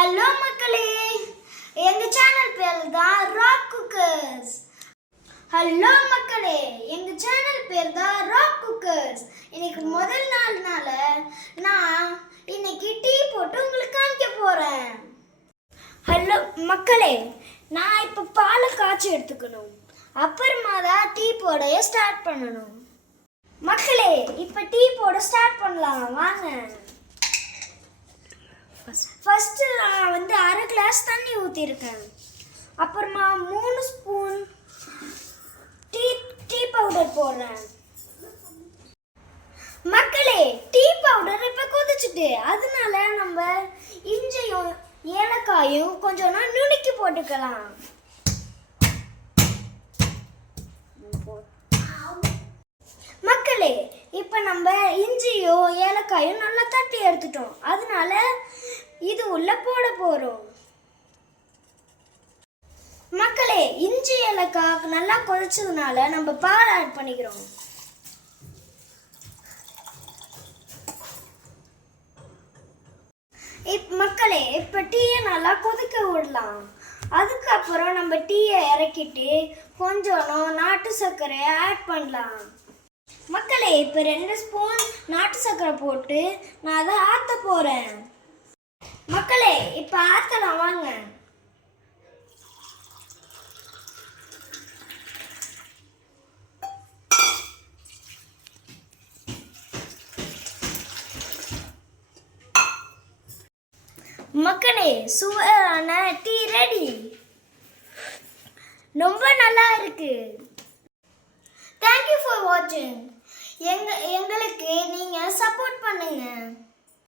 Hello மக்களே, எங்க channel பேர் தான் ராக் குக்கர்ஸ். ஹலோ மக்களே, எங்க சேனல் பேர் தான் ராக் குக்கர்ஸ். இன்னைக்கு முதல் நாள்னால நான் இன்னைக்கு டீ போட்டு உங்களுக்கு காமிக்க போறேன். ஹலோ மக்களே, நான் இப்போ பாலை காய்ச்சி எடுத்துக்கணும். அப்புறமா தான் டீ போட ஸ்டார்ட் பண்ணணும். மக்களே, இப்போ டீ போட ஸ்டார்ட் பண்ணலாம் வாங்க. ஃபர்ஸ்ட் நான் அரை கிளாஸ் தண்ணி ஊற்றிருக்கேன். அப்புறமா 3 ஸ்பூன் டீ பவுடர் போடுறேன். மக்களே, டீ பவுடர் இப்போ கொதிச்சுட்டு, அதனால நம்ம இஞ்சியும் ஏலக்காயும் கொஞ்சம் நுணுக்கி போட்டுக்கலாம். மக்களே, இப்போ நம்ம இஞ்சியும் ஏலக்காயும் நல்லா தட்டி எடுத்துட்டோம். அதனால இது உள்ள போட போறோம். மக்களே, இஞ்சி ஏலக்காய் நல்லா கொதிச்சதுனால நம்ம பால் ஆட் பண்ணிக்கிறோம். மக்களே, இப்போ டீயை நல்லா கொதிக்க விடலாம். அதுக்கப்புறம் நம்ம டீயை இறக்கிட்டு கொஞ்சம் நாட்டு சர்க்கரையை ஆட் பண்ணலாம். மக்களே, இப்போ 2 ஸ்பூன் நாட்டு சர்க்கரை போட்டு நான் அதை ஆற்ற போகிறேன். மக்களே, இப்போ ஆற்றலாம் வாங்க. மக்களே, சுவையான டீ ரெடி. ரொம்ப நல்லா இருக்கு. தேங்க்யூ ஃபார் வாட்சிங். எங்களுக்கு நீங்கள் சப்போர்ட் பண்ணுங்க.